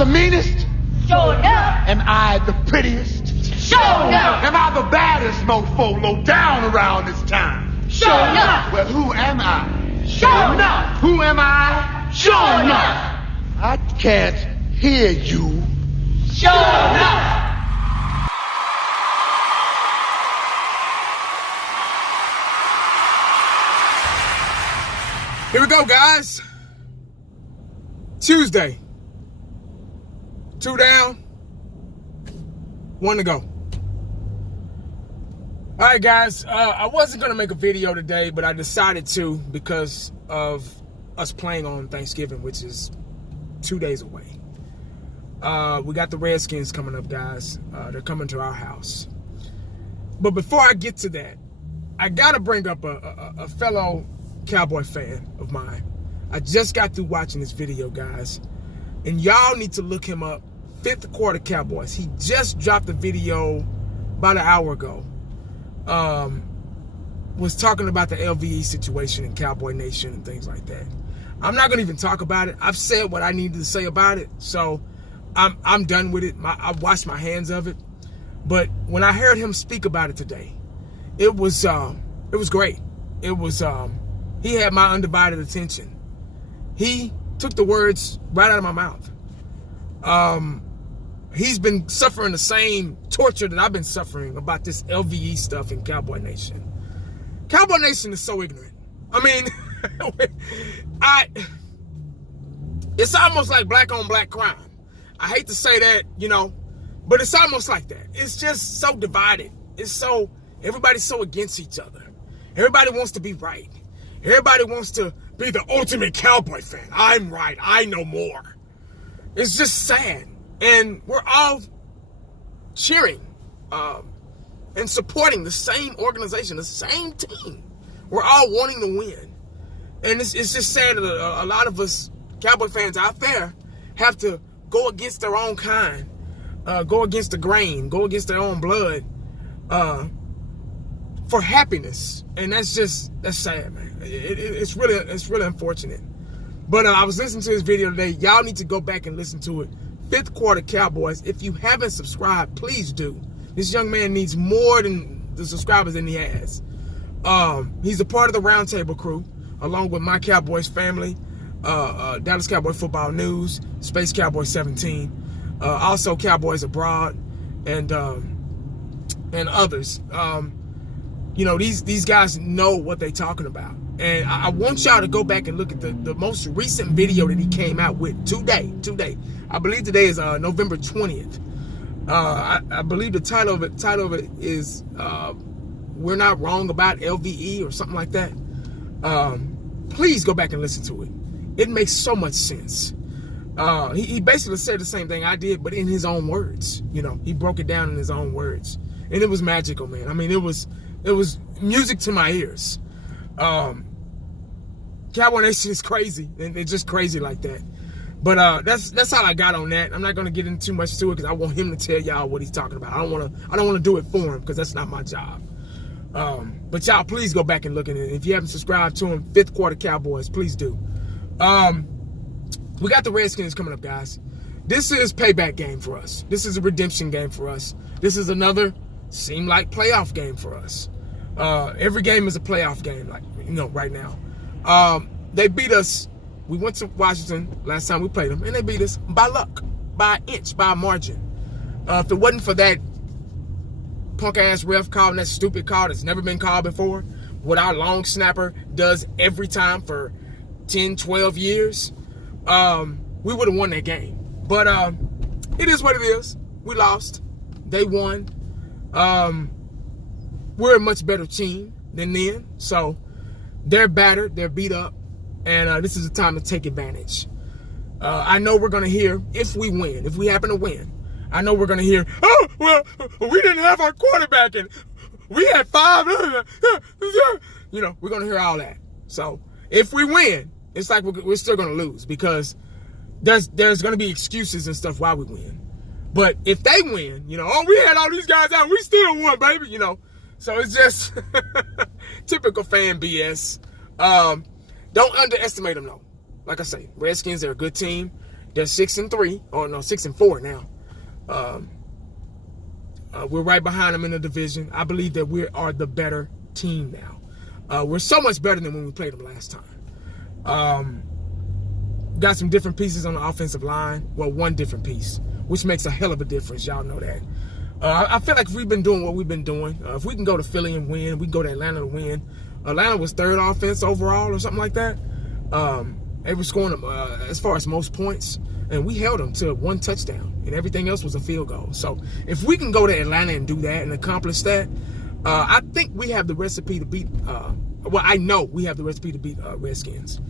the meanest? Sure enough. Am I the prettiest? Sure enough. Am I the baddest mofo low down around this town? Sure enough. Well, who am I? Sure enough. Who am I? Sure enough. I can't hear you. Sure enough. Here we go, guys. Tuesday. 2 down, 1 to go. All right, guys. I wasn't going to make a video today, but I decided to because of us playing on Thanksgiving, which is 2 days away. We got the Redskins coming up, guys. They're coming to our house. But before I get to that, I got to bring up a fellow Cowboy fan of mine. I just got through watching this video, guys. And y'all need to look him up. Fifth Quarter Cowboys. He just dropped a video about an hour ago. Was talking about the LVE situation in Cowboy Nation and things like that. I'm not gonna even talk about it. I've said what I needed to say about it, so I'm done with it. I've washed my hands of it. But when I heard him speak about it today, it was great. It was he had my undivided attention. He took the words right out of my mouth. He's been suffering the same torture that I've been suffering about this LVE stuff in Cowboy Nation. Cowboy Nation is so ignorant. I mean, it's almost like black on black crime. I hate to say that, but it's almost like that. It's just so divided. Everybody's so against each other. Everybody wants to be right. Everybody wants to be the ultimate Cowboy fan. I'm right. I know more. It's just sad. And we're all cheering and supporting the same organization, the same team. We're all wanting to win. And it's just sad that a lot of us Cowboy fans out there have to go against their own kind, go against the grain, go against their own blood for happiness. And that's sad, man. It's really unfortunate. But I was listening to this video today. Y'all need to go back and listen to it. Fifth Quarter Cowboys. If you haven't subscribed, please do. This young man needs more than the subscribers than he has. He's a part of the Roundtable crew, along with my Cowboys family, Dallas Cowboy Football News, Space Cowboy 17, also Cowboys Abroad, and others. These guys know what they're talking about. And I want y'all to go back and look at the most recent video that he came out with today. I believe today is November 20th. I believe the title of it is We're Not Wrong About LVE or something like that. Please go back and listen to it. It makes so much sense. He basically said the same thing I did, but in his own words. He broke it down in his own words. And it was magical, man. I mean, it was music to my ears. Cowboy Nation is crazy, and they're just crazy like that. But that's all I got on that. I'm not gonna get into too much to it because I want him to tell y'all what he's talking about. I don't want to do it for him because that's not my job. But y'all, please go back and look at it. If you haven't subscribed to him, Fifth Quarter Cowboys, please do. We got the Redskins coming up, guys. This is payback game for us. This is a redemption game for us. This is another seem like playoff game for us. Every game is a playoff game, like right now. They beat us. We went to Washington last time we played them, and they beat us by luck, by an inch, by a margin. If it wasn't for that punk-ass ref calling that stupid call that's never been called before, what our long snapper does every time for 10, 12 years, we would have won that game. But it is what it is. We lost. They won. We're a much better team than them, so they're battered, they're beat up, and this is the time to take advantage. I know we're going to hear, if we win, if we happen to win, I know we're going to hear, oh, well, we didn't have our quarterback, and we had 5, we're going to hear all that. So if we win, it's like we're still going to lose because there's going to be excuses and stuff why we win. But if they win, we had all these guys out, we still won, baby, So it's just typical fan BS. Don't underestimate them, though. Like I say, Redskins, they're a good team. They're 6-3, or no, 6-4 now. We're right behind them in the division. I believe that we are the better team now. We're so much better than when we played them last time. Got some different pieces on the offensive line. Well, one different piece, which makes a hell of a difference. Y'all know that. I feel like if we've been doing what we've been doing, if we can go to Philly and win, we can go to Atlanta to win. Atlanta was 3rd offense overall or something like that. They were scoring as far as most points, and we held them to 1 touchdown, and everything else was a field goal. So if we can go to Atlanta and do that and accomplish that, I think we have the recipe to beat, well, I know we have the recipe to beat Redskins.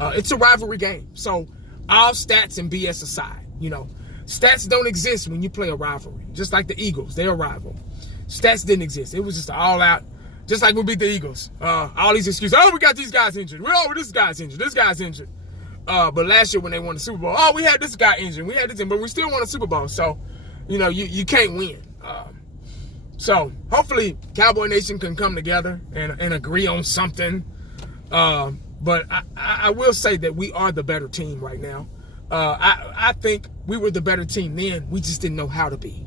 It's a rivalry game. So all stats and BS aside, you know, stats don't exist when you play a rivalry. Just like the Eagles, they're a rival. Stats didn't exist. It was just all out, just like we beat the Eagles. All these excuses. Oh, we got these guys injured. This guy's injured. This guy's injured. But last year when they won the Super Bowl, we had this guy injured. We had this, but we still won a Super Bowl. So, you know, you can't win. So hopefully Cowboy Nation can come together and agree on something. But I will say that we are the better team right now. I think we were the better team then. We just didn't know how to be.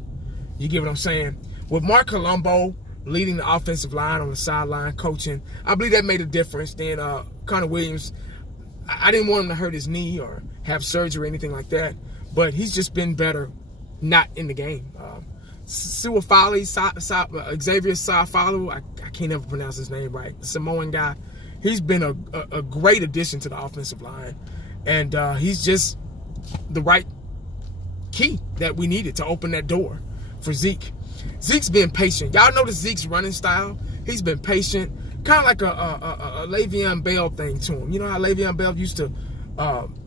You get what I'm saying? With Mark Colombo leading the offensive line on the sideline, coaching, I believe that made a difference. Then Connor Williams, I didn't want him to hurt his knee or have surgery or anything like that. But he's just been better not in the game. Xavier Safalu, I can't ever pronounce his name right, the Samoan guy. He's been a great addition to the offensive line. And he's just the right key that we needed to open that door for Zeke. Zeke's been patient. Y'all notice Zeke's running style? He's been patient. Kind of like a Le'Veon Bell thing to him. You know how Le'Veon Bell used to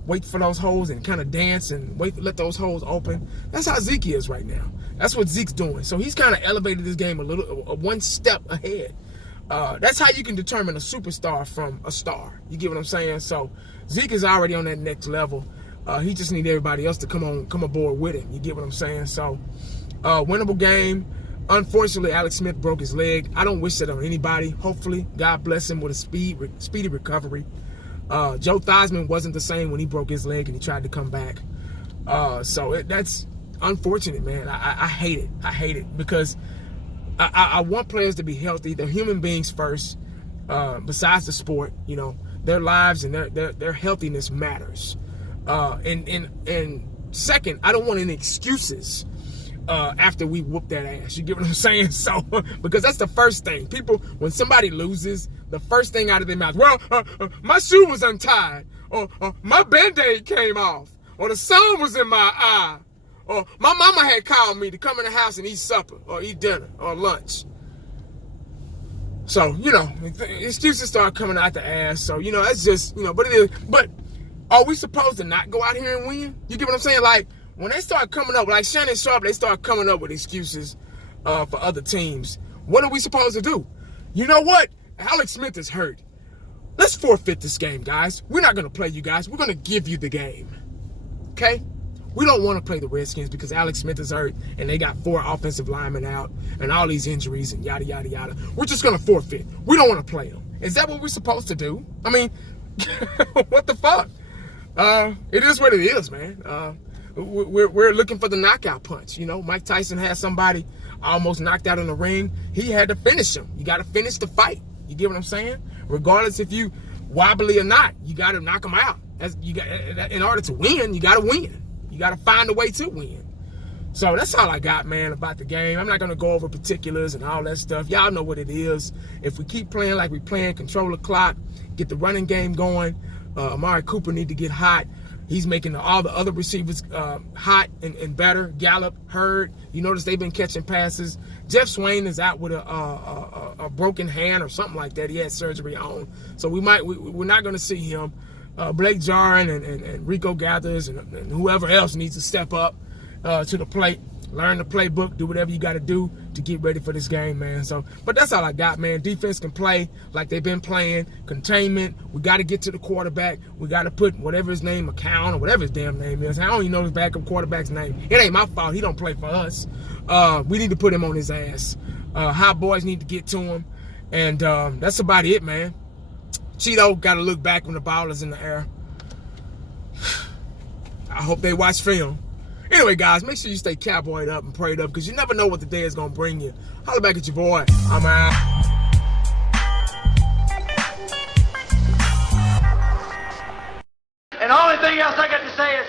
wait for those holes and kind of dance and let those holes open? That's how Zeke is right now. That's what Zeke's doing. So he's kind of elevated this game one step ahead. That's how you can determine a superstar from a star. You get what I'm saying? So Zeke is already on that next level. He just needs everybody else to come aboard with him. You get what I'm saying? So winnable game. Unfortunately, Alex Smith broke his leg. I don't wish that on anybody. Hopefully, God bless him with a speedy recovery. Joe Theismann wasn't the same when he broke his leg and he tried to come back. So that's unfortunate, man. I hate it. I hate it because I want players to be healthy. They're human beings first. Besides the sport, you know, their lives and their healthiness matters. And second, I don't want any excuses after we whoop that ass. You get what I'm saying? So, because that's the first thing. People, when somebody loses, the first thing out of their mouth, well, my shoe was untied, or my Band-Aid came off, or the sun was in my eye, or my mama had called me to come in the house and eat supper, or eat dinner, or lunch. So, you know, excuses start coming out the ass. So, you know, that's just, you know, but it is. But are we supposed to not go out here and win? You get what I'm saying? Like, when they start coming up, like Shannon Sharp, they start coming up with excuses for other teams. What are we supposed to do? You know what? Alex Smith is hurt. Let's forfeit this game, guys. We're not going to play you guys. We're going to give you the game. Okay? We don't want to play the Redskins because Alex Smith is hurt and they got 4 offensive linemen out and all these injuries and yada, yada, yada. We're just going to forfeit. We don't want to play them. Is that what we're supposed to do? I mean, what the fuck? It is what it is, man. We're looking for the knockout punch. You know, Mike Tyson had somebody almost knocked out in the ring. He had to finish him. You got to finish the fight. You get what I'm saying? Regardless if you wobbly or not, you got to knock him out. In order to win, you got to win. You got to find a way to win. So that's all I got, man, about the game. I'm not going to go over particulars and all that stuff. Y'all know what it is. If we keep playing like we playing, control the clock, get the running game going, Amari Cooper need to get hot. He's making all the other receivers hot and better. Gallup, Hurd, you notice they've been catching passes. Jeff Swain is out with a broken hand or something like that. He had surgery on. So we're not going to see him. Blake Jarwin and Rico Gathers and whoever else needs to step up to the plate, learn the playbook, do whatever you got to do to get ready for this game, man. So, but that's all I got, man. Defense can play like they've been playing. Containment. We got to get to the quarterback. We got to put whatever his name, McCown or whatever his damn name is. I don't even know his backup quarterback's name. It ain't my fault. He don't play for us. We need to put him on his ass. Hot boys need to get to him, and that's about it, man. Cheeto got to look back when the ball is in the air. I hope they watch film. Anyway, guys, make sure you stay cowboyed up and prayed up because you never know what the day is going to bring you. Holla back at your boy. I'm out. And the only thing else I got to say is,